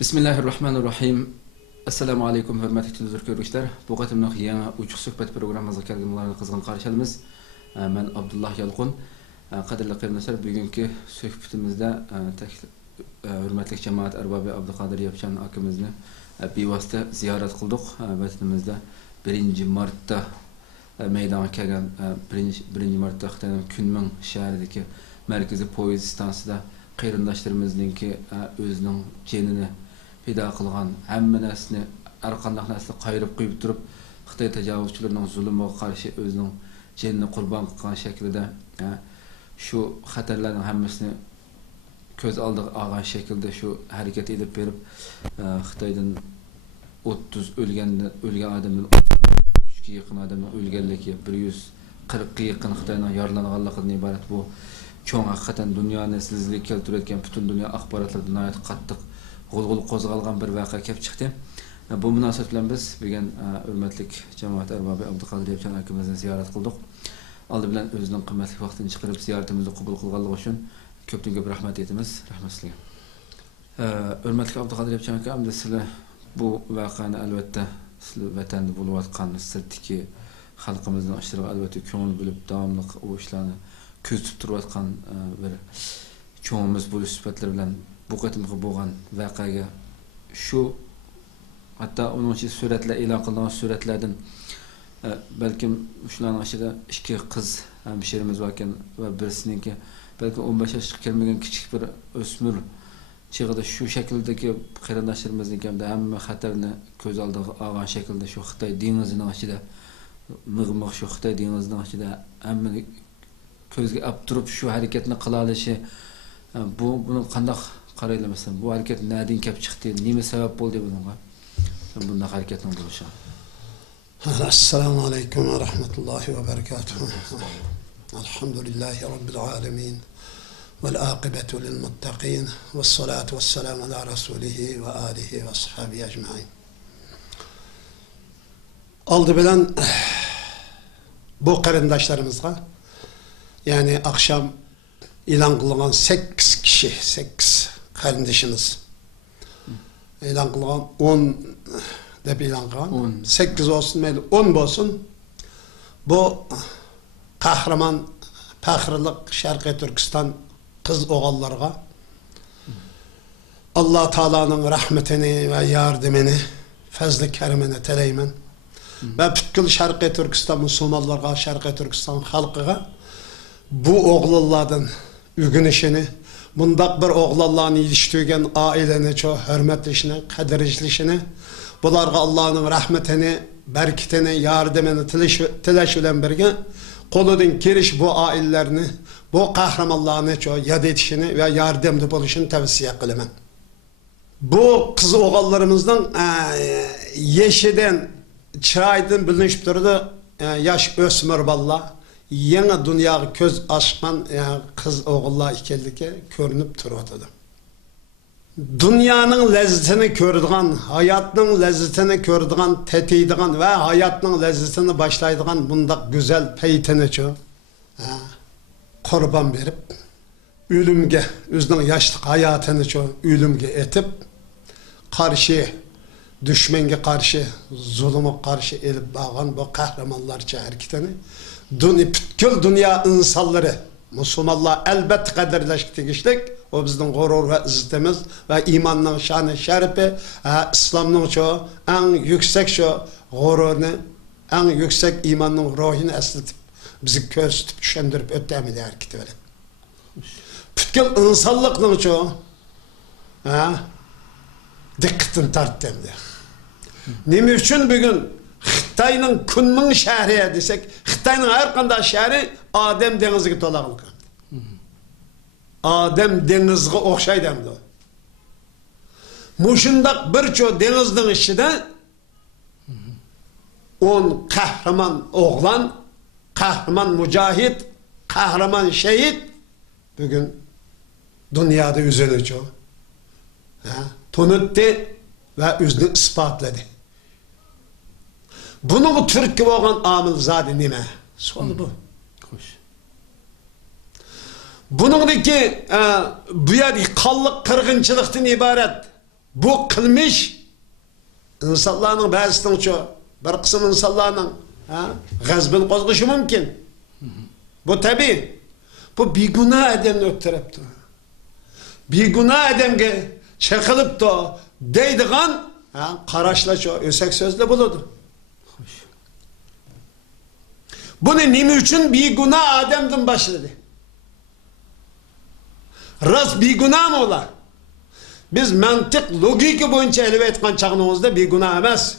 Bismillahirrahmanirrahim. Assalamu alaikum hörmətli televizor Bu qatımlıq yana uçuq söhbət proqramımıza kəlgənlərini qızğın qarşılamız. Mən Abdullah Yalqun. Qadirli qeyrinəsər, bugünkü söhbətimizdə hörmətli cəmaət ərbabı Abdülqadir Yapçan akimizni bevasitə ziyaret qıldıq. Vətənimizdə 1 martda meydana gələn 1 martda Xitayning Kunming şəhərindəki mərkəzi poyez stansiyasida qeyrindaşlarımızın ki özünün cenini fida qılğan həmmə nəsni hər qandaq nəsli qayırıb qoyub durub Xitay təcavüzçülərinin zulmünə qarşı özünün cenini qurban qılğan şəkildə şu xətərlərin həmməsini göz aldıq ağan şəkildə şu hərəkət edib verib Xitaydan 30 ölgən adamın 3-2 yaxın adamın ölgənligi 140 yaxın Xitaydan yaralanğanlığından ibarət bu çoğun hakikaten dünyanın sizlik keltirayotgan bütün dünya axborotlarida nihoyat qattiq g'ulg'ul qo'zg'algan bir voqea kelib chiqdi. Bu munosabat bilan biz bugun hurmatli jamoat arbobi Abdulqadir Yapchan akamizni ziyorat qildik. Oldi bilan o'zining qimmatli vaqtini chiqarib ziyoratimizni qabul qilganligi uchun ko'pdan ko'p rahmat aytamiz. Rahmat sizga. Hurmatli Abdulqadir Yapchan akam, sizlar bu voqeani albatta sizlar vatanda bo'layotgan sirtdagi xalqimizning ishtirok albatta ko'ngil bo'lib davomli o ishlarni ko'z tutib turayotgan bir cho'ngimiz bo'lish sifatlari bilan bu qatimqi bo'lgan voqeaga shu hatto uning ichida suratlar e'lon qilingan suratlardan balkim shularning ichida 2 qiz hemşirimiz bor ekan va birisininki balki 15 yoshga kelmagan kichik bir o'smir chig'ida shu shakldagi qarindoshlarimizni hamda hamma xatarni ko'z oldiga olgan shaklda shu Xitoy dengizining ichida mig'miq shu Xitoy dengizining ichida hamma ko'zga olib turib shu harakatni qila olishi buni qanday qaraylamasam bu harakat nereden kelib chiqdi, nima sabab bo'ldi bunga bunday harakatning bo'lishi? Assalomu alaykum va rahmatullohi va barakatuh. Alhamdulillahi robbil alamin vel aqibatu lil muttaqin ves salatu vesselam ala rasulihi ve alihi ve ashabihi ecmaîn. Oldi bilan bu qarindoshlarımızga yani akşam ilan kılınan 8 kişi, 8 kardeşiniz. İlan kılınan 10 de ilan kılınan. 8 olsun, 10 olsun. Bu kahraman, pahrılık Şarkı Türkistan kız oğullarına Allah Teala'nın rahmetini ve yardımını, fazl-ı kerimini teleymen. Ve bütün Şarkı Türkistan Müslümanlarına, Şarkı Türkistan halkına bu oğullardan ügünüşünü, bundak bir oğullarla iliştiğen aileni çok hürmetlişini, kadirişlişini, bularga Allah'ın rahmetini, berketini, yardımını tileş bilen birge, koludun giriş bu ailelerini, bu kahramanlarını çok yad etişini ve yardımcı buluşunu tavsiye kılımın. Bu kız oğullarımızdan yeşiden, çıraydan bilinip durdu, yaş ösmür balla. Yeni dünyaya göz açman kız oğullar ikellike görünüp turvatıdı. Dünyanın lezzetini gördüğün, hayatının lezzetini gördüğün, tetiydiğin ve hayatının lezzetini başlaydığı bunda güzel peytini çok kurban verip, ölümge, özünün yaşlık hayatını çok ölümge etip, karşı, düşmenge karşı, zulüme karşı elip bağlan bu kahramanlarca hareketini, bütün dünya insanları, Müslümanlar elbette kaderleşik tegişlik, o bizden gurur ve izzetimiz ve imanın şanı şerifi, İslam'ın çoğu en yüksek şu gururunu, en yüksek imanın ruhunu esletip, bizi göz tutup düşündürüp ötemeli hareketi verin. Bütün insanlıkın çoğu dikkatini tarttı. Ne için bugün Xitayning Kunming şəhəri desek, Xitayning her qanday şəhəri Adem dengiziga to'laqliq. Adem dengiziga o'xshaydi hamda. Mushundaq bir cho dengizning ichida 10 qahramon o'g'lan, qahramon mujahid, qahramon shahid bugün dunyoda o'zini cho tunutdi ve o'zini isbotladı. Bunun Türkiye olan amil zadi nime? Sonu bu. Hoş. Bununki bu yer kallık kırgınçılıktan ibaret. bu kılmış insanların bazısının çoğu, bir kısım insanların gazbını kozguшу mümkün. Bu tabi. Bu bir günah adamını öptürüptü. Bir günah adamga çakılıptı deydiğen qaraşla çoğu, ösek sözle buludu. Bunu nime üçün bir günah adamdan başladı? Rast bir günah mı olar? Biz mantık, logiki boyunca elve etken çağınımızda bir günah emas.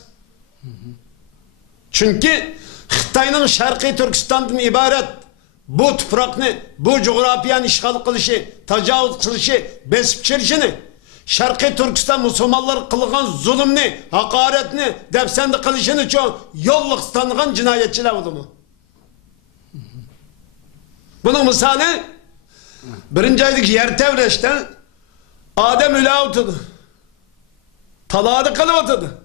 Çünkü Xitayning Sharqiy Turkistondan ibaret bu tuprakni, bu coğrafiyani işgal kılışı, tecavüz kılışı, besip çirişini, Sharqiy Turkiston Müslümanlar kılgan zulümni, hakaretni, defsendi kılışını çoğu yolluq tanıgan cinayetçiler oldu mu? Bunun misali birinci aydık yer tevreşte Adem üle oturdu. Taladı kılıp oturdu.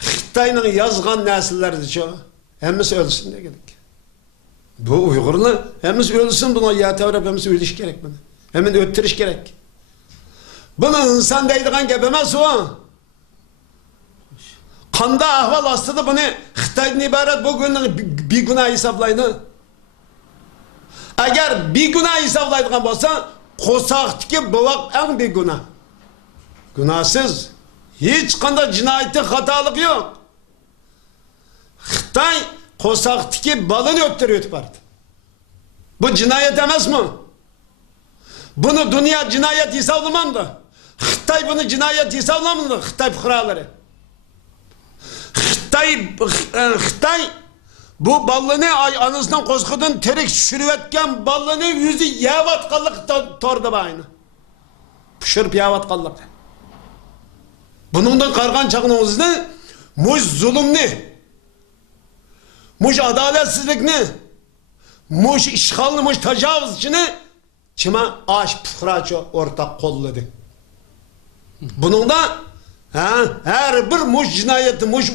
Xitayning yazgan nesillerdi çoğu. Hemisi ölsün diye gerek. Bu Uygurlu hemisi ölsün buna yer tevrep hemisi ölüş gerek buna. Hemen öttürüş gerek. Bunu insan deydiğen gebemez o. Kanda ahval astıdı bunu Xitay'dan ibaret bugün bir günah hesaplaydı. Eğer bir günah hesaplaydıgan olsa Qo'saqdagi bu en bir günah. Günahsız. Hiç kanda cinayeti hatalık yok. Xitay Qo'saqdagi balını öttürüyor bardı. Bu cinayet emez mi? Bunu dünya cinayet hesaplamamdı. Xitay bunu cinayet hesaplamamdı. Xitay fuqaraları. Xitay bu balını anasından kozkudun terik sürüvetken balını yüzü yavatkallık tordu bayını. Pişirip yavatkallık. Bunundan kargan çağınımızda muş zulümni, muş adaletsizlikni, muş işgalini, muş tecavüzçini çima aş pıhraçı ortak kolladı. Bunun da her bir muş cinayeti, muş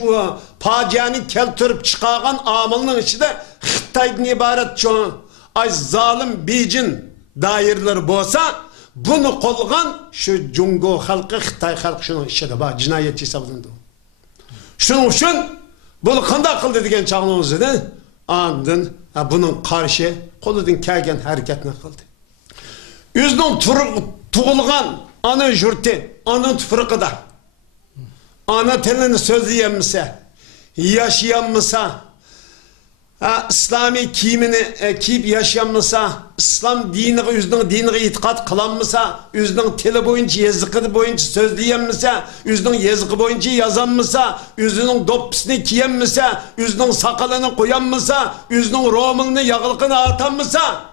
facianı keltirip çıkargan amılının içinde Xitay'dan ibaret çoğu ay zalim bicin dairleri bolsa bunu kolgan şu Cungo halkı, Xitay halkı şunun içinde bak cinayetçi hesablandı. Şunun için bunu kanda kıldı degen çağınımızda da andın bunun karşı koludun kelgen hareketini kıldı. Yüzünün tuğulgan ana jürti, ana tüfrıkı da ana telini sözleyemse, yaşayanmasa, İslami kiyimini kiyip yaşayanmasa, İslam dinine, yüzünün dinine itikat kılanmasa, yüzünün teli boyunca, yazıkı boyunca sözleyemse, yüzünün yazıkı boyunca yazanmasa, yüzünün doppisini kiyenmese, yüzünün sakalını koyanmasa, yüzünün romilini, yağılıkını atanmasa,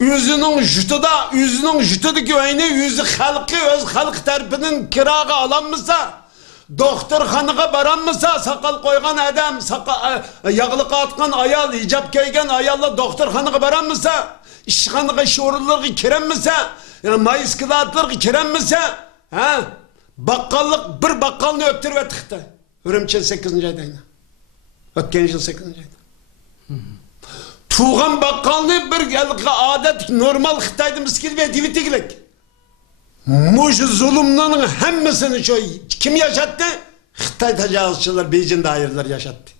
yüzünün jütüdeki oyunu yüzü halkı öz halk tarafının kirağı alanmasa, doktorxanaga baranmasa, sakal koygan adam, yağlık atkan ayal, hicap kiygen ayalla doktorxanaga baranmasa, işxanaga iş orunlarga kirenmasa, mayıs kılaatlarga kirenmasa, bakkallık bir bakkalını öptürüp ettikti. Ürümçi 8. aydayına. Ötken yıl 8. ayda. Tuğan bakkalını bir adet normal Xitay'da miskil ve divitiklik. Muş zulümlerinin hemmesini kim yaşattı? Xitay tecavüzçüler, Beijing dairler yaşattı.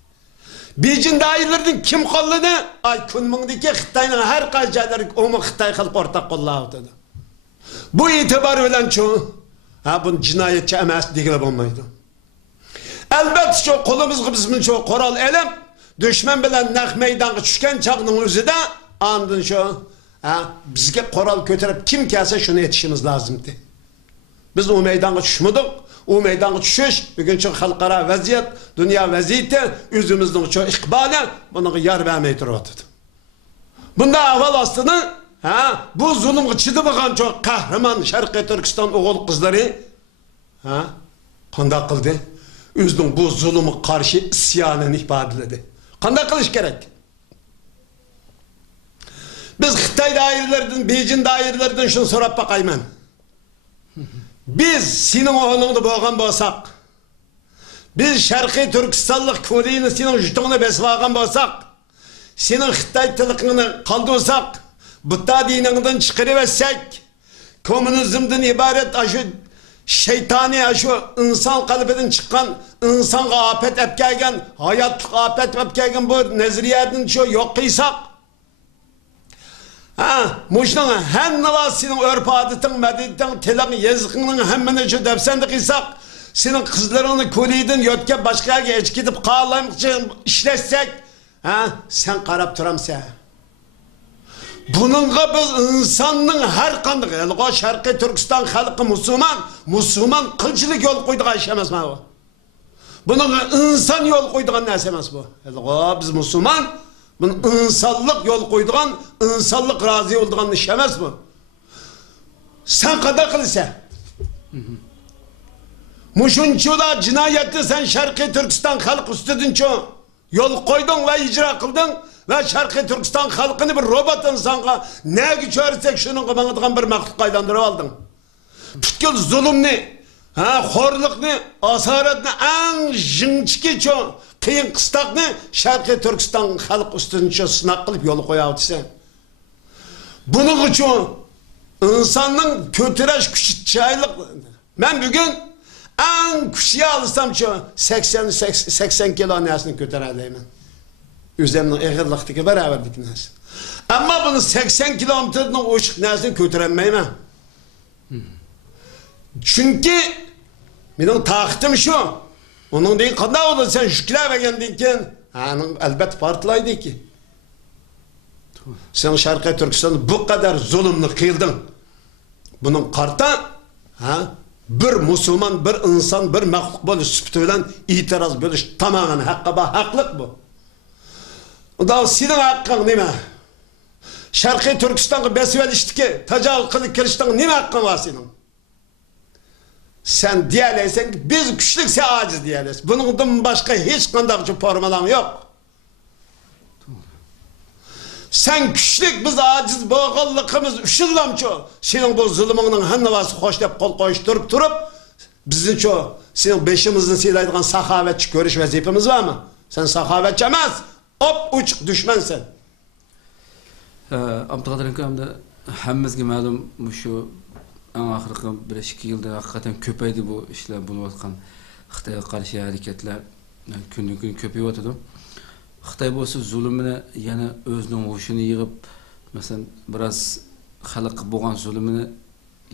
Beijing dairlerden kim kolladı? Ay Kunming'deki Xitay'nın her kayıcayları onu Xitay halkı ortak kolladı. Bu itibar bilen çoğu, bunun cinayetçi emas digile olmaydı. Elbette şu kolumuz bizim çoğu koral elem, düşman bilen nak meydanı düşken çağının özü de andın şu. Bizge koral götürüp kim gelse şunu yetişimiz lazımdı. Biz o meydana düşmedik. O meydana düşüş, bugün çok halkara vaziyet, dünya vaziyeti, yüzümüzün çok ikbali, bunu yar vermeyi duruyordu. Bunda avval aslında, bu zulüm çıdı bakan çok kahraman Şarkı Türkistan oğul kızları, kanda kıldı. Yüzünün bu zulümü karşı isyanını ifadeledi. Kanda kılış gerek. Biz Xitay dairlerden, Beijing dairlerden şunu sorup bakayım. Biz senin oğlunu boğan bolsak, biz Şarkı Türkistanlık köleyini senin jütüğünü besvagan bolsak, senin Xitay tılıkını kaldırsak, Butta dininden çıkarıversek, komünizmden ibaret aşı şeytani şu insan kalbinden çıkan, insanga afet ep kelgen, hayatlık afet ep kelgen bu nezriyeden şu yok kıysak. Muşnun hem navasının örp adetin, medetin, telak yazıkının hemmini şu defsendi kıysak, senin kızlarını kulidin yötke başka geç gidip kağlayım için işletsek, sen karab turamsa. Bununla biz insanın her kandık, o Şarkı Türkistan halkı Müslüman kılçılık yol koyduğu işemez mi o? Bunun insan yol koyduğu ne işemez bu? Biz Müslüman, bunun insanlık yol koyduğun, insanlık razı olduğun işemez mi? Sen kadar kılsa. Muşunçu da cinayetli sen Şarkı Türkistan halkı üstüdün yol koydun ve icra kıldın. Ve Şarkı Türkistan halkını bir robot insanga ne güçörsek şunun kımanıdığın bir mektub kaydandırıp aldın. Bütün zulümni, horlukni, asaretni, en jınçki kıyın kıstakni Şarkı Türkistan halkı üstünün sınak kılıp yolu koyavdı sen. Bunun için insanın kötüreş küçükçaylık. Ben bugün en küçüğe alırsam 80 kilo nesini kötüredeyim. Üzerinin eğirlikteki beraberdik nesin. Ama bunu 80 kilometrenin uçuk nesini kötürenmeyim. Çünkü benim takitim şu. Onun değil kadar olur sen şükürler vegendiyken. Elbette partılaydı ki. Sen Şarkı Türkistan'da bu kadar zulümlü kıyıldın. Bunun karta bir Müslüman, bir insan, bir mehluk bölüş süptüyle itiraz bölüş tamamen haklık bu. O da senin hakkın değil mi? Şarkı Türkistan'ı besvel iştiki, tecavüz kılık kirişten ne hakkın var senin? Sen diyeleysen ki biz güçlükse aciz diyeleyiz. Bunun başka hiç kandakçı formalan yok. Sen güçlük biz aciz boğallıkımız üşüllamçı. Senin bu zulümünün hannavası hoş deyip kol koyuşturup bizim senin beşimizin silaydıgan sahavetçi görüş vazifemiz var mı? Sen sahavetçi emez. Hop uçuk düşman sen. Abdülkadir Enkam'da hemmizge malum şu en ahırkı 1-2 yılda hakikaten köpeydi bu işler bulup atkan Xitayga karşı hareketler günden gün köpeyip atıdı. Xitay bolsa zulümüne yana özünün hoşunu yığıp mesela biraz halkı boğan zulümünü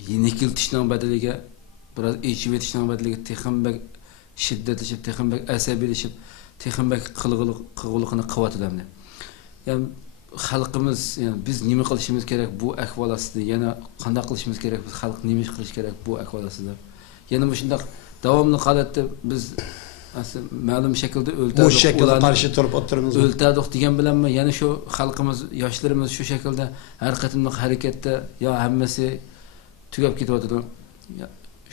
yenikiltişten bedeliga biraz içip etişten bedeliga texinbek şiddetleşip texinbek asabileşip texinbek qılğılıqını qıvatılamdı. Yani halkımız yani biz nima qilishimiz kerak bu ahvol ostida yana qanday qilishimiz kerak biz xalq nima qilish kerak bu ahvol ostida yana bu shunday davomli holatda biz aslında ma'lum shaklda o'ltadik bu shaklda qarshi turib o'tiramiz o'ltadik degan bilanmi yana shu xalqimiz yoshlarimiz shu shaklda har qatimliq harakatda yo hammasi tugab ketyapti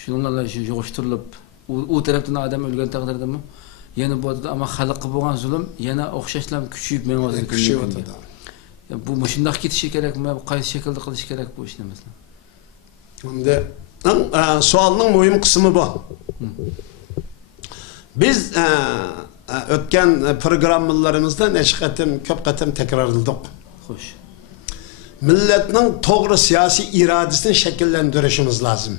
shunlarla yig'ishtirilib u tarafdan odam o'lgan taqdirdami yana bu yerda ama xalqqa bo'lgan zulm yana o'xshashlar kuchayib menga bu shundoq ketishi kerakmi qaysi shaklda qilish kerak bu ishni masalan endi savolning muhim qismi bu biz o'tgan programmalarımızda ko'p qatim takrorladik. Xo'sh. Milletning to'g'ri siyosiy irodasini shakllantirishimiz lozim.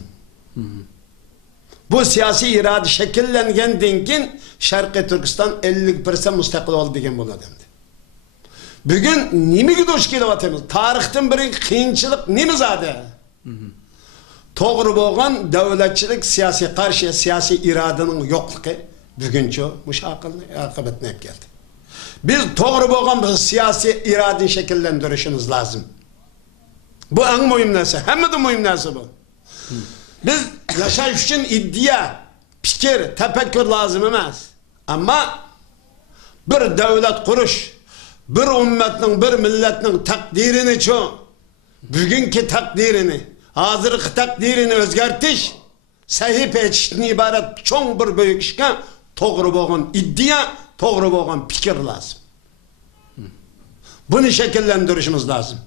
Bu siyosiy iroda shakllangandan keyin Sharqiy Turkiston 50% mustaqil bo'ldi degan bo'ladi. Bugun nimaga duch kelyapmiz? Tarixdan beri qiyinchilik nima zodi? To'g'ri bo'lgan davlatchilik siyosiy qarshi siyosiy irodaning yo'qligi buguncha mushaqilni oqibatini keldi. Biz to'g'ri bo'lgan bir siyosiy irodani shakllantirishimiz lozim. Bu eng muhim narsa, hammadan muhim narsa bu. Biz yashash uchun iddia, fikr, tafakkur lozim emas. Ammo bir davlat qurish, bir ummatning, bir millatning taqdirini bugungi taqdirini, hozirgi taqdirini o'zgartirish, sahifa etishdan iborat cho'ng bir büyük ishga to'g'ri bo'lgan iddia, to'g'ri bo'lgan fikr lozim. Buni shakllantirishimiz lozim.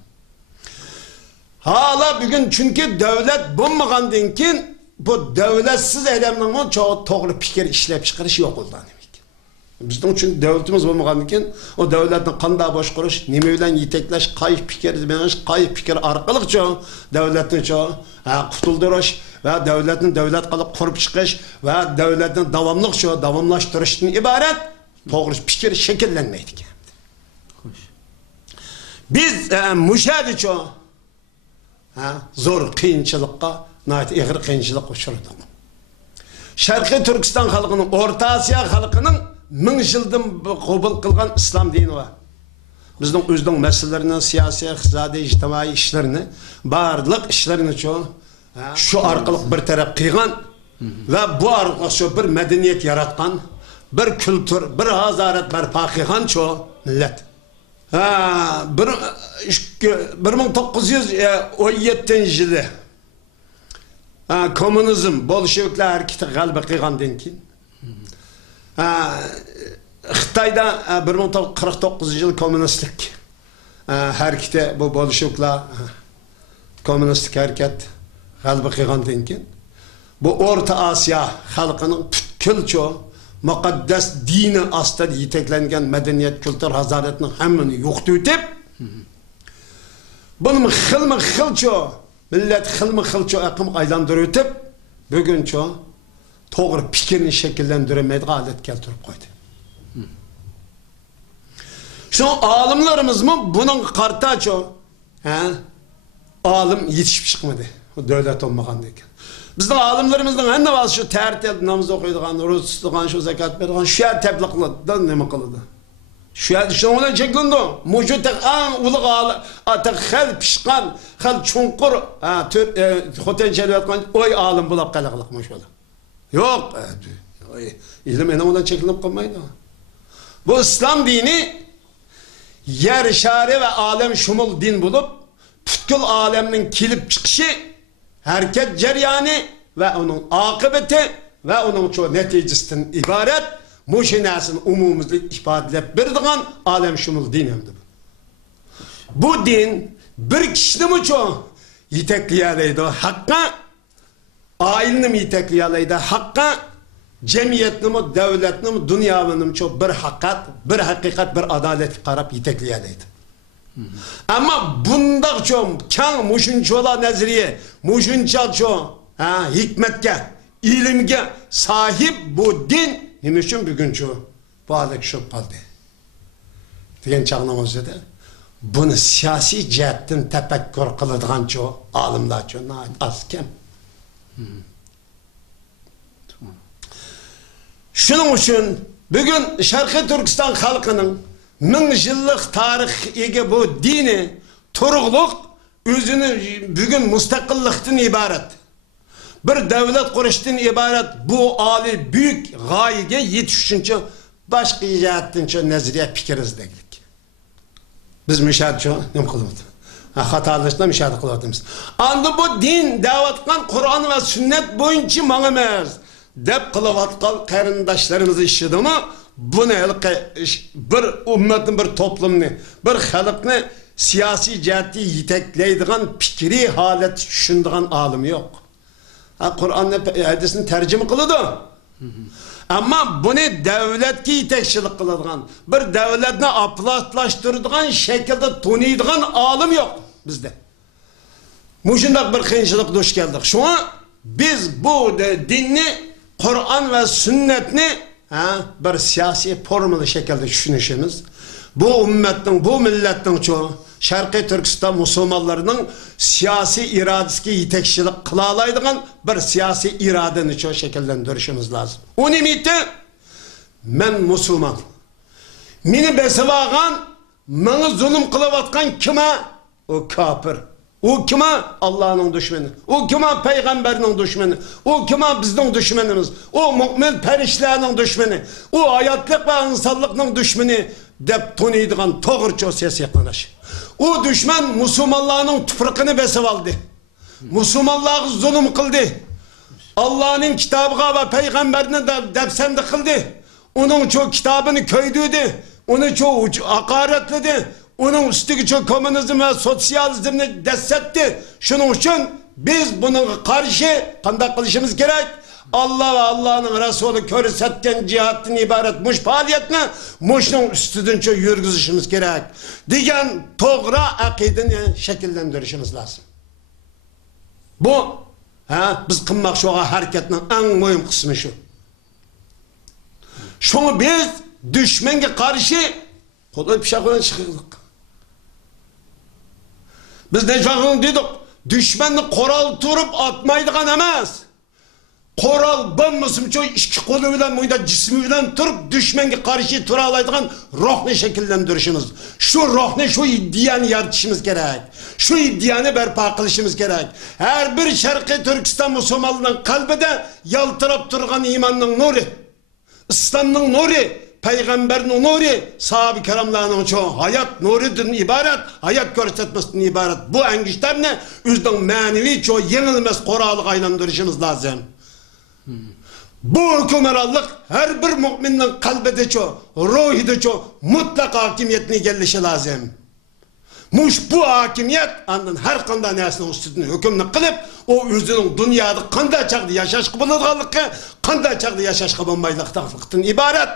Hala bugün çünkü devlet bo'lmagandan keyin bu davlatsiz odamning to'g'ri fikr ishlab chiqarish yo'q bo'ldi demek. Bizning uchun davlatimiz bo'lmagandan keyin o davlatni qanday boshqarish, nima bilan yetaklash, qay fikr berish, qay fikr orqali davlatni qutuldirish va davlatni davlat qilib qurib chiqish va davlatni davomlashtirishdan iborat to'g'ri fikr shakllanmaydi ekan. Biz mushadicho zo'r qiyinchilikqa, ig'ir qiyinchilik uchradik. Sharqiy Turkiston xalqining, O'rta Osiyo xalqining 1000 yildan qabul qilgan islom dini var. Bizning o'zning masalalarini, siyosiy, iqtisodiy, ijtimoiy ishlarini, barliq ishlarini şu orqali bir taraf qilgan va bu orqali shu bir madaniyat yaratgan, bir kültür, bir hazarat barpo qilgan millat. 1917 yılı komünizm, Bolşevikler hareketi galiba qilgandan keyin Xitoyda 1949 yıl komünistlik hareketi, bu Bolşevikler komünistlik hareket galiba qilgandan keyin bu O'rta Osiyo xalqining butkul muqaddas dini ostida yetaklangan madaniyat, kültür, hazaratning hammani yo'qotib, bunu xilma-xil millat xilma-xil aqim aylantirib o'tib, bugun to'g'ri fikrni shakllantirmaydigan holat keltirib qo'ydi. Şu olimlarimiz buning qarta olim yetishib chiqmadi. Davlat olmagandan keyin. Bizning olimlarimizning hamma vaqt shu tartib namoz o'qiydigan, ro'za tutadigan, shu zakot beradigan, shu yer tabliq qiladi, nima qiladi? Shu yer shundan cheklandi. Mujud eng ulug' olim, xil pishqan, xil chunqur, xotin chelayotgan oy olim bo'lib qolaqliq mashallah. Yo'q, ilm yana undan cheklanib qolmaydi. Bu islom dini yer shari ve alem shumul din bo'lib, butkul alemning kelib chiqishi, hareket jarayoni ve onun akıbeti ve onun neticesinden ibaret muşinasını umumizlik ifadalab berdigan alem shumul din hamdi. Bu din bir kishini yetaklayoladi haqqa, oilni yetaklayoladi haqqa, jamiyatni, davlatni, dunyoni bir haqiqat, bir adaletga qarab yetaklayoladi. Ama bunda kang muşunchola nazariye, muşuncha hikmetke, ilimge sahip bu din nima uchun bugun bağlı kişi kaldı. Degan çağlamazda bunu siyasi jihatdan tafakkur qiladigan olimlar az kam. Shuning uchun bugun Sharqiy Turkiston xalqining 1000 yıllık tarix ege bu dini, turug'liq özünü bugün müstakillikten ibaret. Bir devlet kuruştan ibaret bu ali büyük gayege yetişince başka jihatdan nazariye fikir izledik. Biz müşahede ne kılmadı? Hatalaşla müşahede kılmadığımız. Anda bu din davetkan Kur'an ve sünnet boyunca mağamaz. Dep kılavatkan karındaşlarımızı işledi mi? Bunu bir ümmetin, bir toplumni, bir halkni siyasi cihati yetekleydiğen fikri halet düşündüğen alim yok. Kur'an'ın hadisini tercüme kılıdı. Ama bunu devletki yetekçilik kılıdığan, bir devletine aplatlaştırdığan şekilde tanıydıgan alim yok bizde. Muşundak bir kıyınçılık duş geldik. Şu an biz bu dinni, Kur'an ve sünnetini bir siyasi formülü şekilde düşünüşümüz. Bu ümmetin, bu milletin çoğu, Şarkı Türkistan Müslümanlarının siyasi iradesi yetekçilik kılalaydıgan bir siyasi iradeni çoğu şekillendirişimiz lazım. O nimeti, men Müslüman. Meni besivağan, bana zulüm kılavatkan kime? O kafir. O kime? Allah'ın düşmanı. O kime? Peygamberinin düşmanı. O kime? Bizden düşmanımız. O mümin perişlerin düşmanı. O hayatlık ve insanlıkның düşmanı dep tanıydıgan toğırçı ses yakınış. O düşman Müslümanların tüfrikini besip aldı. Müslümanlığı zulüm kıldı. Allah'ın kitabına ve peygamberine de depsendi kıldı. Onun çoğu kitabını köydüydü. Onu çoğu hakaretledi. Onun üstündeki çok komünizm ve sosyalizmini destetti. Şunun için biz bunun karşı kandak kılışımız gerek. Allah ve Allah'ın Resulü körsetken cihattan ibaret muş faaliyetini muşun üstüdünçe yürgüzüşümüz gerek. Digen doğru akidini şekillendirişimiz lazım. Bu biz kılmak şoğa hareketinin en mühim kısmı şu. Şunu biz düşmenge karşı kolay bir şakıdan çıkırdık. Biz ne şakıdan dedik? Düşmanını koral turup atmaydıgan emez. Koral banmasın çoğu iki kolu bilen muyda cismi bilen turup düşmenge karşı tura alaydıgan ruhni şekillendirişimiz. Şu ruhni, şu iddianı yaratışımız gerek. Şu iddianı berpa kılışımız gerek. Her bir Şarkı Türkistan Müslümanlığının kalbide yaltırap durgan imanın nuru, İslam'ın nuru, Peygamberin nuru, sahabe-i keramlarının çoğu hayat nurudun ibaret, hayat göstermesinden ibaret. Bu engişlerini üzden manevi çoğu yenilmez koralık aylandırışımız lazım. Bu hükümerallık her bir müminin kalbide çoğu, ruhide çoğu mutlak hakimiyetine gelişi lazım. Muş bu hakimiyet andın her kandan nesinin üstüne hükümünü kılıp o özünün dünyada kanday çağda yaşaşkı bulunduğalıkı, kanday çağda yaşaşkı bulunmaylıktan ibaret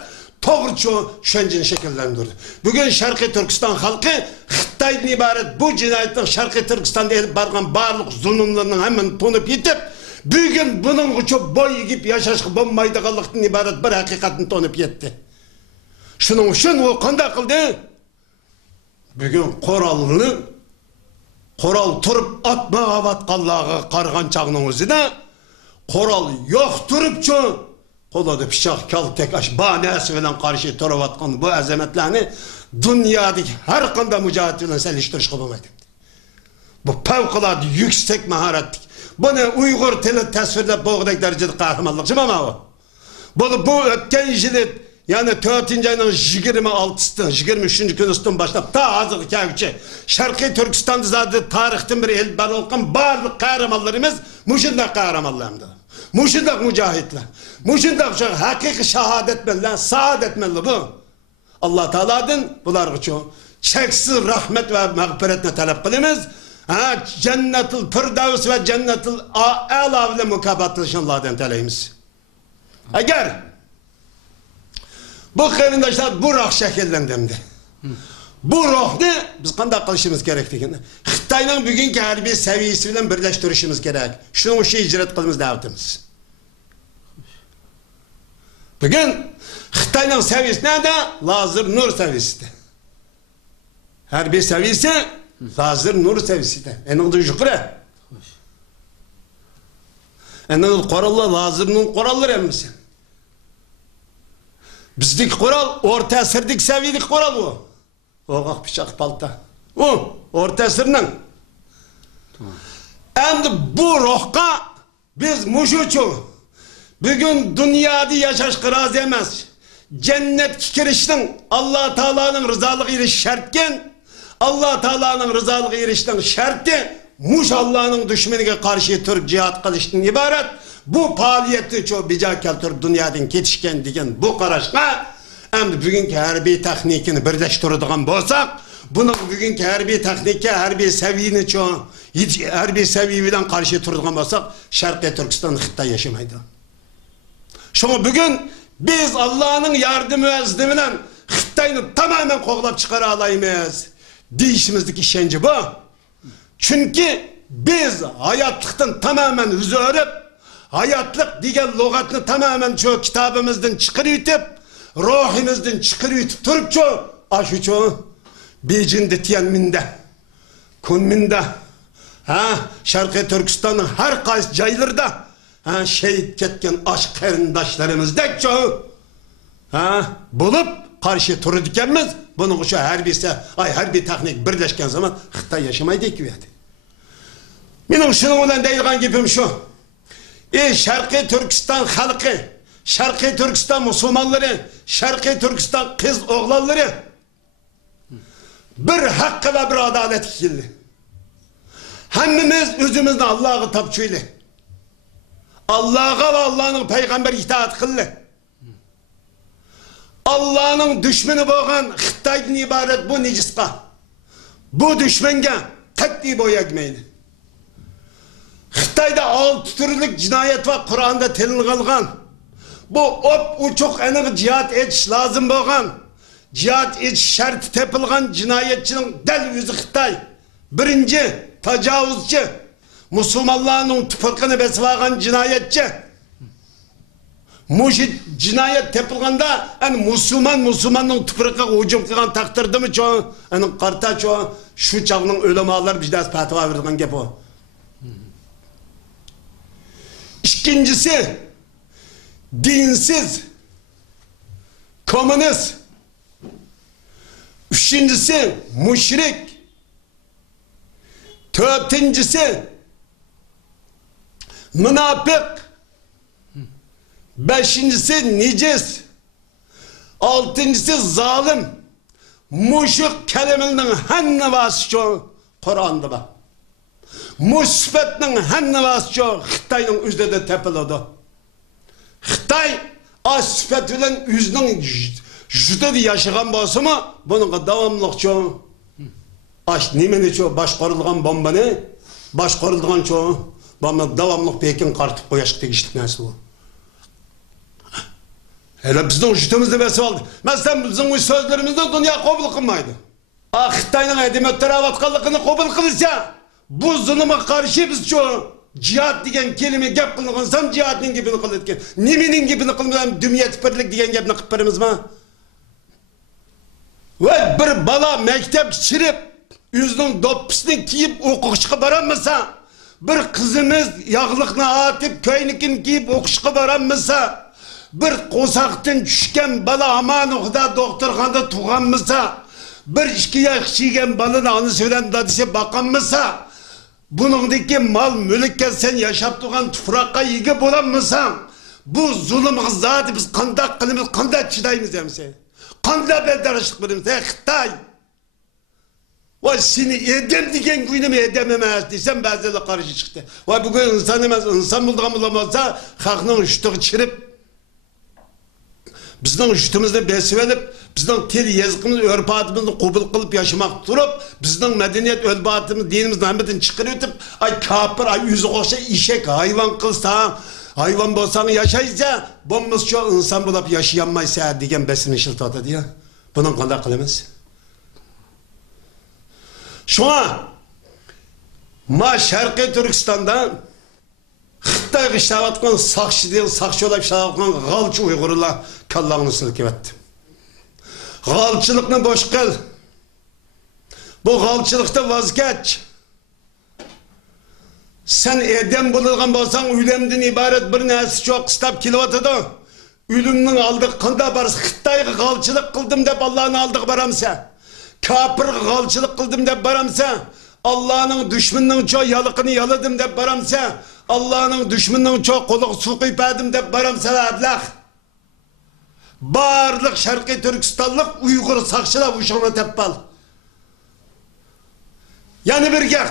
doğru çoğu şönceni şekillendirdi. Bugün Şarkı Türkistan halkı Xitay'dan ibaret bu cinayetin Şarkı Türkistan'da elip bargan barlık zulümlerinin hemen tonup yitip bugün bunun çok boy gip yaşaşkı bulunmaylıktan ibaret bir hakikatini tonup yetti. Şunun için o kanday kıldı. Bugün koral turup atma avatqallağı qarğan çağının özüne koral yok turup çoğu koladı pişak kaltek aş banesi bilen karşı turup atkan bu azametlerini dünyadaki her kanda mücadele seliştiriş kılmaydı. Bu fevkalade yüksek maharetlik. Bunu Uygur tili tasvirlep boğdak derecede kahramanlık. Cima o? Bu ötken jilet yani 4. ayının 26'sından 23. günüsünden başlayıp ta hazır kâvçe Şarkı Türkistan'da zaten tarihten bir el bar olkan barlık kahramanlarımız muşundak kahramanlarımdır. Muşundak mücahitler. Muşundak hakiki şahadetmenler, saadetmenler bu. Allah Teala'dan bunlar için çeksiz rahmet ve mağfiretine talep kılımız. Cennetul Firdevs ve Cennetul Âlâ ile mukabatlaşan Allah'tan taleyimiz. Eğer bu kardeşler bu ruh şekillendi. Bu ruh ne? Biz kanday kılışımız gerektiğini. Xitay'ın bugünkü harbi seviyesiyle birleştirişimiz gerek. Şunu şey icret kılımız davetimiz. Bugün Xitay'ın seviyesi nerede? Lazır nur seviyesi de. Harbi seviyesi Lazır nur seviyesi de. Eninde yukarı. Eninde korallar Lazır nur korallar emmisin. Bizdeki koral orta asırdık seviyedik koral o. Oğak bıçak balta. O orta asırının. Endi bu ruhka biz muşuçu. Bugün dünyada yaşaşkı razı emez. Cennet kiriştin Allah Teala'nın rızalığı iriş şartken Allah Teala'nın rızalığı irişten şartı muş Allah'ın düşmanına karşı Türk cihat kılıştın ibaret. Bu faaliyeti çok bica keltirip dünyadan ketişken degen bu qarashqa endi bugünkü harbiy texnikini birleştiradigan bo'lsak, bunun bugünkü harbiy texnika, harbiy seviyini çok harbiy seviye bilan qarshi turadigan bo'lsak, Sharqiy Turkiston Xitoy yaşamaydi. Şunu bugün biz Allah'ın yardımı bilan Xitoyni tamamen qo'g'lab chiqara alaymiz. Deyişimizdeki işenci bu. Çünkü biz hayatlıktan tamamen yüzü örüp hayatlık diyen lügatını tamamen çoğu kitabımızdan çıkarıyıp ruhimizden çıkarıyıp turup çoğu aşı çoğu Beijing'de Tiananmen'de Kunmin'de Şarkı Türkistan'ın her kayıs caylarda şehit ketken aşk karindaşlarımızda çoğu bulup karşı turu dikenmiz bunun için her bir teknik birleşken zaman Xitay yaşamaydı ki benim şunun olan deyilgan gibim şu Şarkı Türkistan halkı, Şarkı Türkistan Müslümanları, Şarkı Türkistan kız oğlanları bir hakkı ve bir adalet ikili. Hemmimiz özümüzde Allah'ı tapçıyla. Allah'a ve Allah'ın peygamber itaat kıllı. Allah'ın düşmanı boğan Xitay'dan ibaret bu neciska. Bu düşmenge tekli boya gitmeydi. Xitayda 6 türlük cinayet var Kur'an'da telin kalgan. Bu uçuk eniq cihat etiş lazım bolgan. Cihat etiş şartı tepilgan cinayetçinin del yüzü Xitay. Birinci tecavüzcü. Müslümanların tüpürkünü besvagan cinayetçi. Muşi cinayet tepilganda Müslümanın tüpürküne hücum kılgan taktırdı mı çoğu? Karta çoğu şu çağının ölemalar bir ders patva verdiğin gibi o. İkincisi dinsiz, komünist. Üçüncüsü müşrik. Dördüncüsü münafık. Beşincisi nicis. Altıncısı zalim. Muşuk kelimenin henne vası çoğu Kur'an'da var. Musbetnin henne vası çoğu Xitay'ın üzerinde de tepiledi. Xitay asfetilen yüzünün yüzde yaşayan bolsa mı bunun davamlılık çoğu nemeni çoğu başqarılgan bombani başqarılgan çoğu bomba davamlılık Pekin qartıp koyaşık tegişlik näsi bu. Hele bizden yüzümüzde besi oldu. Mesela bizim sözlerimizde dünya kabul kılmaydı. Xitay'ın edebiyatları avatkallıkını kabul kılırsa bu zulüme karşı biz çoğu cihat diyen kelime gap kılınsan cihatın gibini kılırken neminin gibini kılmadan dünya tiperlik diyen gibini kıpırımız mı? Ve bir bala mektep çirip yüzünün doppisini kiyip okuşka varanmasa bir kızımız yağlıkını atıp köynikin kiyip okuşka varanmasa bir qosaqdan tushgan bala aman uqda doktorxonada tug'anmasa bir 2 yosh yeygan balani onasi bilan dadasi boqanmasa buningdagi mol mulkka sen yashab turgan tuproqqa ega bo'lanmasan bu zulm zoti biz qanday qilamiz qanday chidaymiz hamsa qanday bedarishlik qilamiz Xitoy va seni edem degan kunimi edem emas desam ba'zilar qarshi chiqdi va bugun inson emas inson bo'lgan bo'lmasa xalqning ushtig'i chirib bizden üstümüzde besvelip, bizden tel yazıkımız, örf-adımızı kabul kılıp yaşamak durup, bizden medeniyet, ölbatımız, dinimiz, nahmetini çıkarıp, ay kapır, ay yüzü koşa, işek, hayvan kılsa, hayvan bolsanı yaşayınca, bombuz çok insan bulup yaşayamaysa diyen besin ışıltı diye. Bunun kadar kılımız. Şu an, Şarkı Türkistan'da, Xitay işlevatkan sakşı değil, sakşı olarak işlevatkan galçı Uygurlar kallağını silkip etti. Galçılıkını boş kıl. Bu galçılıkta vazgeç. Sen edem bulurgan bolsan ülemden ibaret bir nesi çok istap kilovatıdı. Ölümün aldık kında barız. Xitay'a galçılık kıldım dep Allah'ın aldık baramsa. Kapır galçılık kıldım dep baramsa. Allah'ın düşmanının çoğu yalıkını yaladım dep baramsa. Allah'ın düşmanının çok koluk su kıypadım dep baramsa ablak. Barlık Şarkı Türkistanlık Uygur sakçılar uşağına teppal. Yani bir gel.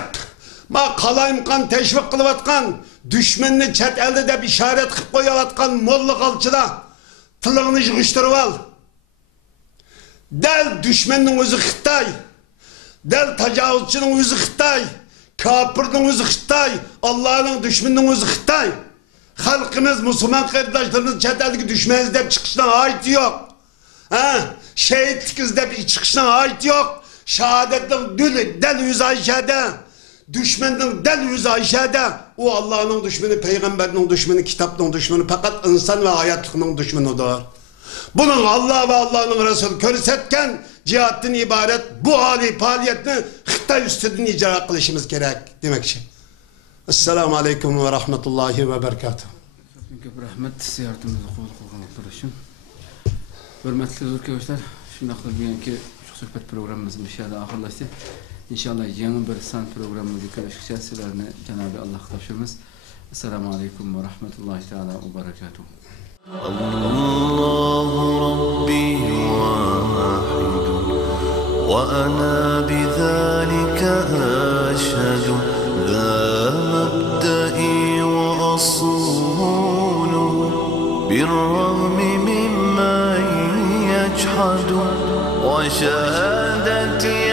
Ma kalayımkan teşvik kılıvatkan, düşmanını çet elde de işaret kıp koyavatkan mollu kalçılar. Tılığını yığıştırıp al. Del düşmanının özü Xitay. Del tecavüzçünün özü Xitay. Kapırın özü Xitay. Allah'ın düşmanının özü Xitay. Halkımız, Müslüman kardeşlerimiz çeteldeki düşmanız deyip çıkışına ait yok. Şehitlik izleyip çıkışına ait yok. Şehadetlik del yüz Ayşe'de. Düşmanın del yüz Ayşe'de. O Allah'ın düşmanı, peygamberinin düşmanı, kitabının düşmanı. Fakat insan ve hayatlığının düşmanıdır. Bunun Allah ve Allah'ın Resulü körsetken cihattan ibaret bu hali faaliyetini Xitay üstünden icra kılışımız gerek demek için. Esselamu Aleyküm ve Rahmetullahi ve Berekatuhu. Çok rahmet ziyaretimizi kabul kılganlıklar için. Hürmetli arkadaşlar, şimdi akıl bugünkü sohbet programımız inşallah ahırlaştı. İnşallah yeni bir san programımızı görüşeceğiz. Sizlerine Cenab-ı Allah kavuşuruz. Esselamu Aleyküm ve Rahmetullahi Teala ve Berekatuhu. Allahu Rabbi vahidun ve ana bizalika aşhadu la mabda'i ve asulu birrahmi mimmen yeçhadu ve şehadeti